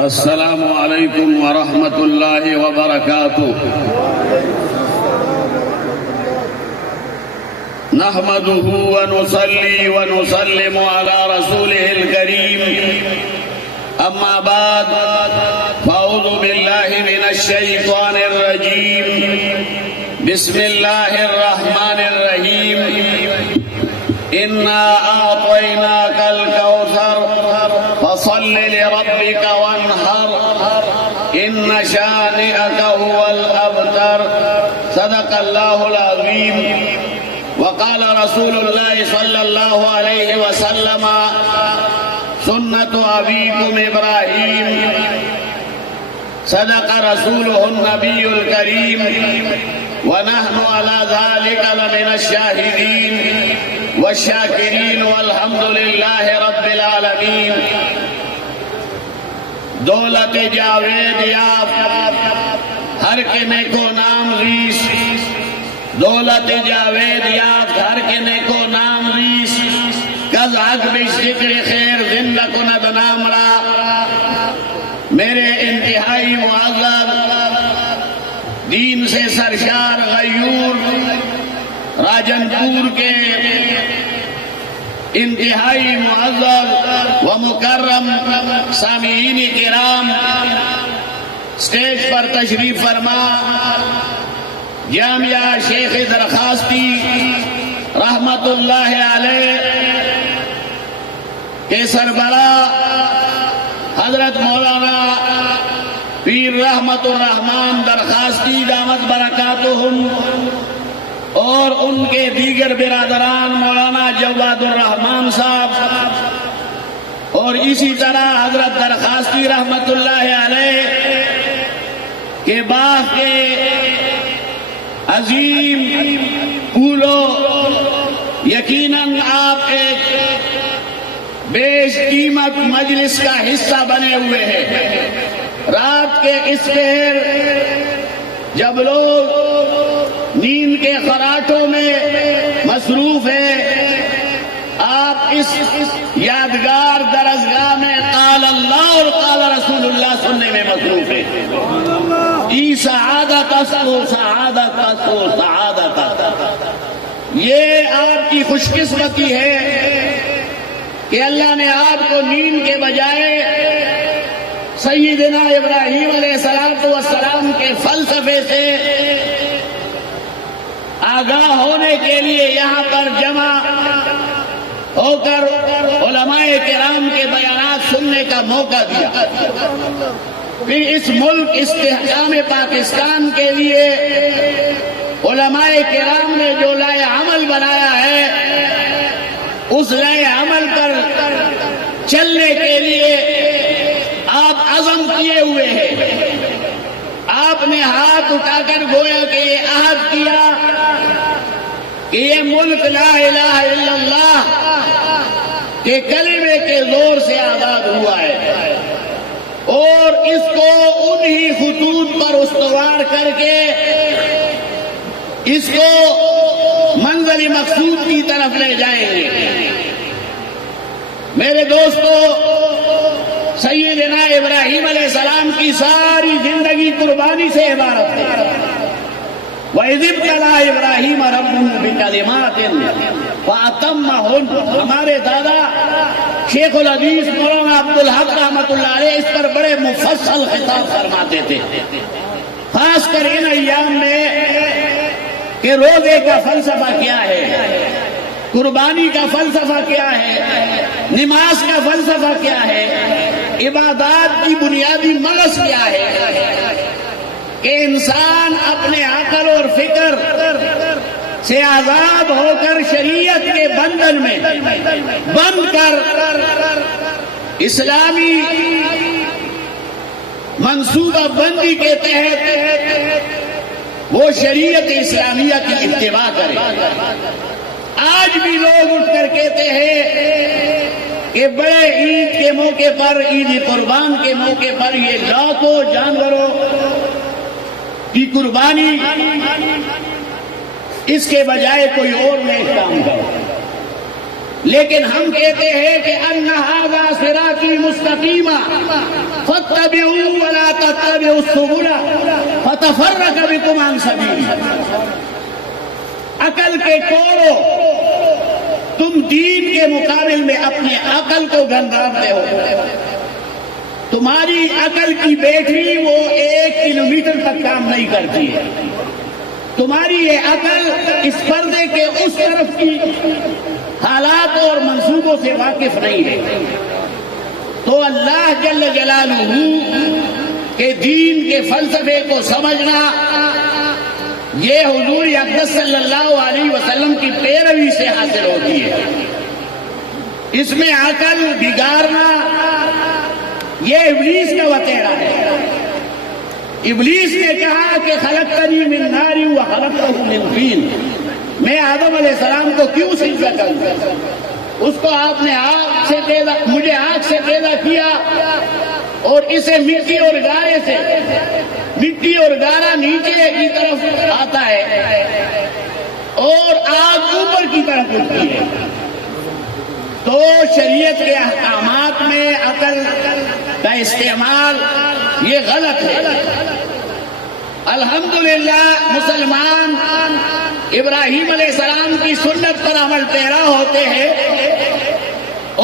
السلام علیکم ورحمۃ اللہ وبرکاتہ۔ نحمده ونصلي ونسلم على رسوله الكريم، اما بعد فاعوذ باللہ من الشیطان الرجیم، بسم اللہ الرحمن الرحیم۔ انا اعطیناک الکوثر فصل لربک وانحر ان شانئک هو الابتر۔ صدق اللہ العظیم۔ وقال رسول اللہ صلی اللہ علیہ وسلم سنت ابیکم ابراہیم، صدق رسولہ النبی الکریم، ونحن على ذلك لمن الشاہدین والشاکرین والحمد للہ رب العالمین۔ دولت جاوید یافت ہر کے نیکو نام ریس، دولت جاوید یافت ہر کے نیکو نام ریس، کز حق بش ذکر خیر زندہ کند نامرا۔ میرے انتہائی معذب دین سے سرشار غیور راجن پور کے انتہائی معذب و مکرم سامعین کرام، سٹیج پر تشریف فرما جامعہ شیخ درخواستی رحمت اللہ علیہ کے سربراہ حضرت مولانا پیر رحمت الرحمان درخواستی دامت برکاتہم، اور ان کے دیگر برادران مولانا جواد الرحمان صاحب، اور اسی طرح حضرت درخواستی رحمت اللہ علیہ کے باغ کے عظیم پھولوں، یقیناً آپ ایک بیش قیمت مجلس کا حصہ بنے ہوئے ہیں۔ رات کے اس پہر جب لوگ نیند کے خراٹوں میں مصروف ہیں، آپ اس یادگار درسگاہ میں قال اللہ اور قال رسول اللہ سننے میں مصروف ہیں۔ ای سعادت اسو سعادت اسو سعادت، یہ آپ کی خوش قسمتی ہے کہ اللہ نے آپ کو نیند کے بجائے سیدنا ابراہیم علیہ السلام کے فلسفے سے آگاہ ہونے کے لیے یہاں پر جمع ہو کر علماء کرام کے بیانات سننے کا موقع دیا۔ پھر اس ملک استحکام پاکستان کے لیے علماء کرام نے جو لائے عمل بنایا ہے، اس لائے عمل پر چلنے کے لیے آپ عزم کیے ہوئے ہیں۔ آپ نے ہاتھ اٹھا کر گویا کہ یہ عہد کیا کہ یہ ملک لا الہ الا اللہ کے کلمے کے زور سے آزاد ہوا ہے، اور اس کو انہی خطوط پر استوار کر کے اس کو منزل مقصود کی طرف لے جائیں گے۔ میرے دوستو، سیدنا ابراہیم علیہ السلام کی ساری زندگی قربانی سے عبارت ہے۔ وَإِذِ ابْتَلَىٰ إِبْرَاهِيمَ رَبُّهُ بِكَلِمَاتٍ فَأَتَمَّهُنَّ۔ ہمارے دادا شیخ الحدیث مولانا عبدالحق رحمت اللہ علیہ اس پر بڑے مفصل خطاب فرماتے تھے، خاص کر ان ایام میں کہ روزے کا فلسفہ کیا ہے، قربانی کا فلسفہ کیا ہے، نماز کا فلسفہ کیا ہے، عبادات کی بنیادی مغز کیا ہے، کہ انسان اپنے عقل اور فکر سے آزاد ہو کر شریعت کے بندھن میں بند کر اسلامی منصوبہ بندی کے تحت وہ شریعت اسلامیہ کی اتباع کرے۔ آج بھی لوگ اٹھ کر کہتے ہیں کہ بڑے عید کے موقع پر، عید قربان کے موقع پر یہ لاکھوں جانوروں کی قربانی، اس کے بجائے کوئی اور نیک کام کرو۔ لیکن ہم کہتے ہیں کہ ان ھذا صراطی مستقیما فاتبعوہ وَاتَّبِعُوا وَلَا تَتَّبِعُوا السُّبُلَ فَتَفَرَّقَ بِكُمْ عَنْ سَبِيلِهِ۔ عقل کے کوڑو، تم دین کے مقابل میں اپنی عقل کو گنگھاتے ہو۔ تمہاری عقل کی بیٹری وہ 1 کلومیٹر تک کام نہیں کرتی ہے۔ تمہاری یہ عقل اس پردے کے اس طرف کی حالات اور منصوبوں سے واقف نہیں ہے۔ تو اللہ جل جلالہ کے دین کے فلسفے کو سمجھنا یہ حضور اقدس صلی اللہ علیہ وسلم کی پیروی سے حاصل ہوتی ہے۔ اس میں عقل بگاڑنا یہ ابلیس کا وتیرا ہے۔ ابلیس نے کہا کہ خلقتنی من نار وخلقتہ من طین، میں آدم علیہ السلام کو کیوں سجدہ کروں؟ اس کو آپ نے مجھے آگ سے پیدا کیا اور اسے مٹی اور گارے سے، مٹی اور گارا نیچے کی طرف آتا ہے اور آگ اوپر کی طرف اٹھتی ہے۔ تو شریعت کے احکامات میں عقل کا استعمال یہ غلط ہے۔ الحمدللہ مسلمان ابراہیم علیہ السلام کی سنت پر عمل پیرا ہوتے ہیں،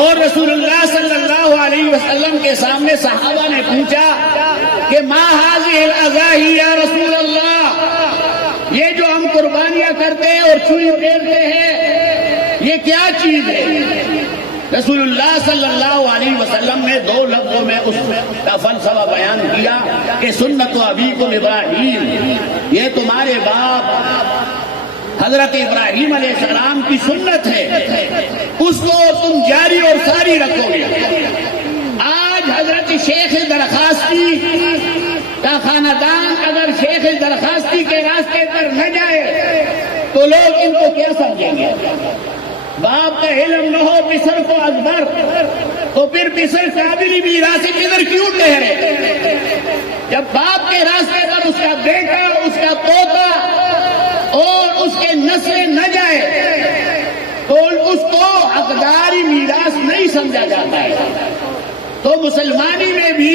اور رسول اللہ صلی اللہ علیہ وسلم کے سامنے صحابہ نے پوچھا کہ ما هذه الاضاحی یا رسول اللہ، یہ جو ہم قربانیاں کرتے ہیں اور چوئی پھیرتے ہیں یہ کیا چیز ہے؟ رسول اللہ صلی اللہ علیہ وسلم نے 2 لفظوں میں اس کا فلسفہ بیان کیا کہ سنت ابیکم ابراہیم، یہ تمہارے باپ حضرت ابراہیم علیہ السلام کی سنت ہے، اس کو تم جاری اور ساری رکھو گے۔ آج حضرت شیخ درخواستی کا خاندان اگر شیخ درخواستی کے راستے پر نہ جائے تو لوگ ان کو کیا سمجھیں گے؟ باپ کا علم نہ ہو پسر کو ازبر، تو پھر پسر قابلی بھی راستے کدھر کیوں ٹھہرے؟ جب باپ کے راستے پر اس کا بیٹا، اس کا پوتا اور اس کے نسل نہ جائے تو اس کو حقداری میراث نہیں سمجھا جاتا ہے۔ تو مسلمانی میں بھی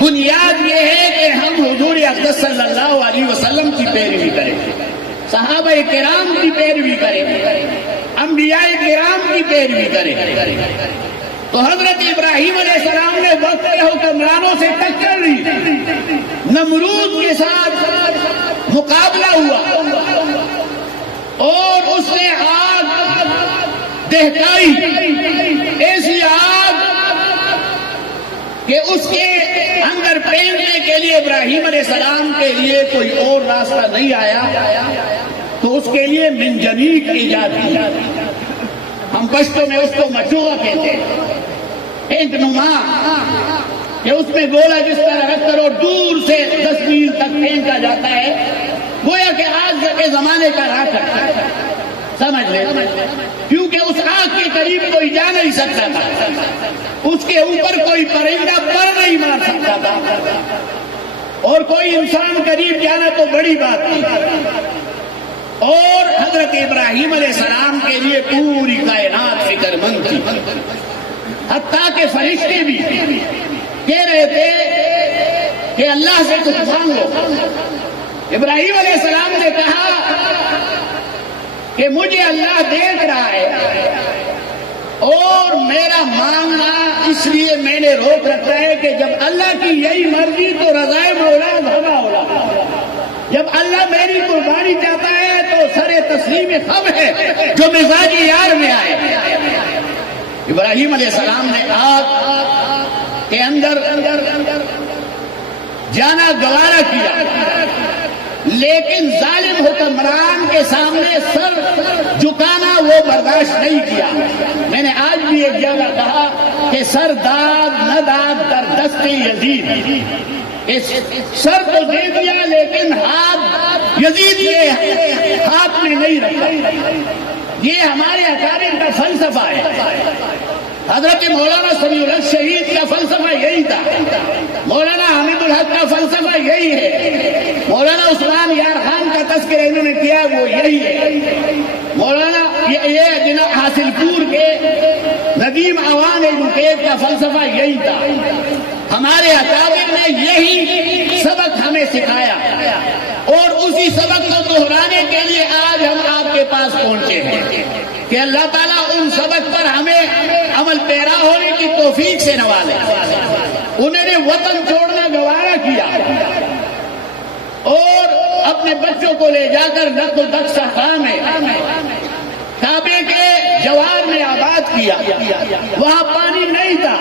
بنیاد یہ ہے کہ ہم حضور اقدس صلی اللہ علیہ وسلم کی پیروی کریں، صحابہ کرام کی پیروی کریں، انبیاء کرام کی پیروی کریں۔ تو حضرت ابراہیم علیہ السلام نے وقت کے حکمرانوں سے ٹکر لی، نمرود کے ساتھ مقابلہ ہوا اور اس نے آگ دہکائی، ایسی آگ کہ اس کے اندر پھیلنے کے لیے ابراہیم علیہ السلام کے لیے کوئی اور راستہ نہیں آیا، تو اس کے لیے منجنیق ایجاد کی۔ ہم پشتوں میں اس کو مچوغا کہتے ہیں، ایک نما کہ اس میں گولا جس طرح رکھ کر اور دور سے 10 میل تک پھینکا جاتا ہے، گویا کہ آگ کے زمانے کا راکٹ، سمجھ لیں، کیونکہ اس آگ کے قریب کوئی جا نہیں سکتا تھا، اس کے اوپر کوئی پرندہ پر نہیں مار سکتا تھا، اور کوئی انسان قریب جانا تو بڑی بات تھی۔ اور حضرت ابراہیم علیہ السلام کے لیے پوری کائنات فکر مند تھی، حتیٰ کہ فرشتے بھی کہہ رہے تھے کہ اللہ سے کچھ مانگو۔ ابراہیم علیہ السلام نے کہا کہ مجھے اللہ دیکھ رہا ہے اور میرا مانگنا اس لیے میں نے روک رکھا ہے کہ جب اللہ کی یہی مرضی تو رضائے مولا دھگا ہوگا، جب اللہ میری قربانی چاہتا ہے تو سر تسلیم خم ہے جو مزاج یار میں آئے۔ ابراہیم علیہ السلام نے آگ کے اندر جانا گوارا کیا، لیکن ظالم حکمران کے سامنے سر جھکانا وہ برداشت نہیں کیا۔ میں نے آج بھی ایک جگہ کہا کہ سر داد نہ داد در دست یزید، سر تو دے دیا لیکن ہاتھ یزید کے ہاتھ میں نہیں رکھا۔ یہ ہمارے اکابر کا فلسفہ ہے۔ حضرت مولانا سمیع الحق شہید کا فلسفہ یہی تھا، مولانا حمید الحق کا فلسفہ یہی ہے، مولانا عثمان یار خان کا تذکرہ انہوں نے کیا وہ یہی ہے، مولانا یہ جناب حاصل پور کے قدیم عوام ایڈوکیٹ کا فلسفہ یہی تھا. ہمارے اکابر نے یہی سبق ہمیں سکھایا اور اسی سبق کو دہرانے کے لیے آج ہم آپ کے پاس پہنچے ہیں کہ اللہ تعالیٰ ان سبق پر ہمیں عمل پیرا ہونے کی توفیق سے نوازے. انہوں نے وطن چھوڑنا گوارا کیا اور اپنے بچوں کو لے جا کر نقد و دق صحرا میں کعبے کے جوار میں آباد کیا. وہاں پانی نہیں تھا,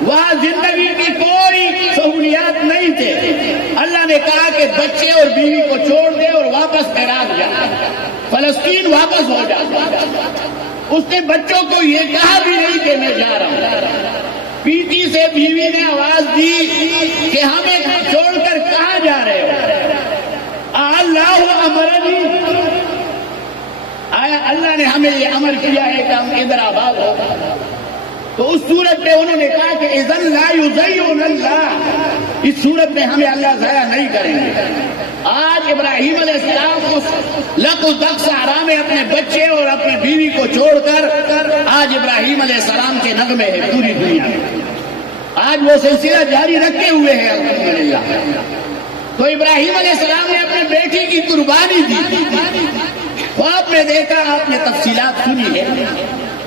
وہاں زندگی کی کوئی سہولیات نہیں تھے. اللہ نے کہا کہ بچے اور بیوی کو چھوڑ دے اور واپس عراق جا, فلسطین واپس ہو جا. اس نے بچوں کو یہ کہا بھی نہیں کہ میں جا رہا ہوں. پیٹی سے بیوی نے آواز دی کہ ہمیں چھوڑ کر کہاں جا رہے ہو؟ اللہ امرنی, آیا اللہ نے ہمیں یہ امر کیا ہے کہ ہم ادھر آباد ہو؟ تو اس صورت میں انہوں نے کہا کہ اذن لا یضیعن اللہ, اس صورت میں ہمیں اللہ ضائع نہیں کریں گے. آج ابراہیم علیہ السلام کو لق و دق صحرا میں اپنے بچے اور اپنی بیوی کو چھوڑ کر آج ابراہیم علیہ السلام کے نغمے ہیں پوری دنیا میں. آج وہ سلسلہ جاری رکھے ہوئے ہیں الحمدللہ. تو ابراہیم علیہ السلام نے اپنے بیٹی کی قربانی دی. خواب میں دیکھا, آپ نے تفصیلات سنی ہے.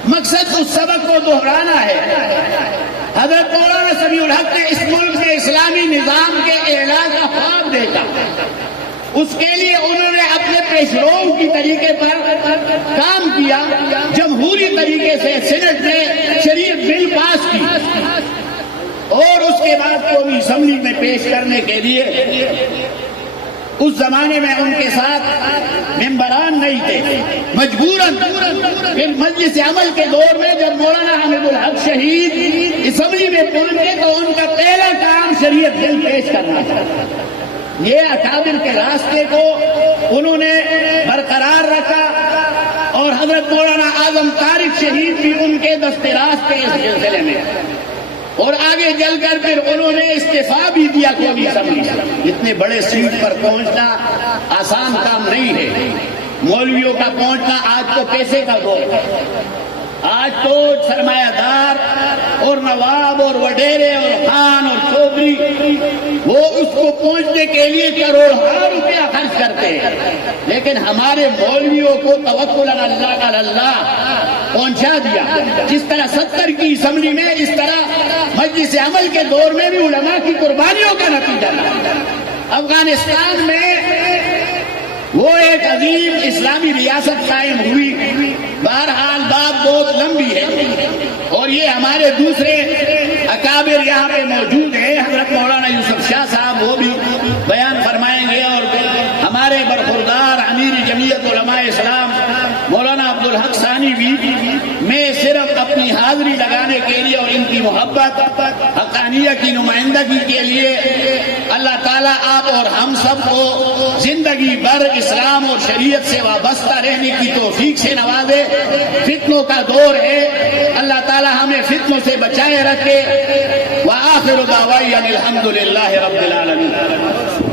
مقصد اس سبق کو دہرانا ہے. حضرت مولانا سمیع الحق نے اس ملک میں اسلامی نظام کے اعلان کا خواب دیکھا. اس کے لیے انہوں نے اپنے پیشرو کی طریقے پر کام کیا. جمہوری طریقے سے سینٹ میں شریعت بل پاس کی اور اس کے بعد قومی اسمبلی میں پیش کرنے کے لیے اس زمانے میں ان کے ساتھ ممبران نہیں تھے. مجبوراً پھر مجلس عمل کے دور میں جب مولانا حامد الحق شہید اسمبلی میں پہنچے تو ان کا پہلا کام شریعت بل پیش کرنا تھا. یہ اکابر کے راستے کو انہوں نے برقرار رکھا اور حضرت مولانا اعظم طارق شہید بھی ان کے دست راست تھے اس سلسلے میں. اور آگے چل کر پھر انہوں نے استعفا بھی دیا قومی اسمبلی. اتنے بڑے سیٹ پر پہنچنا آسان کام نہیں ہے. مولویوں کا پہنچنا آج تو پیسے کا دور ہے. آج تو سرمایہ دار اور نواب اور وڈیرے اور خان اور چودھری وہ اس کو پہنچنے کے لیے کروڑوں روپیہ خرچ کرتے ہیں. لیکن ہمارے مولویوں کو توکل اللہ اللہ پہنچا دیا. جس طرح 70 کی اسمبلی میں, اس طرح مجلس عمل کے دور میں بھی علماء کی قربانیوں کا نتیجہ تھا. افغانستان میں وہ ایک عظیم اسلامی ریاست قائم ہوئی. بہرحال بات بہت لمبی ہے اور یہ ہمارے دوسرے اکابر یہاں پہ موجود ہیں. حضرت مولانا یوسف شاہ صاحب وہ بھی بیان فرمائیں گے اور ہمارے برخوردار امیر جمعیت علماء اسلام مولانا عبدالحق ثانی بھی. میں صرف اپنی حاضری لگانے کے لیے اور ان کی محبت حقانیہ کی نمائندگی کے لیے اللہ تعالیٰ آپ اور ہم سب کو زندگی بھر اسلام اور شریعت سے وابستہ رہنے کی توفیق سے نوازے. فتنوں کا دور ہے, اللہ تعالیٰ ہمیں فتنوں سے بچائے رکھے. وآخر دعوانا الحمد للہ رب العالمین.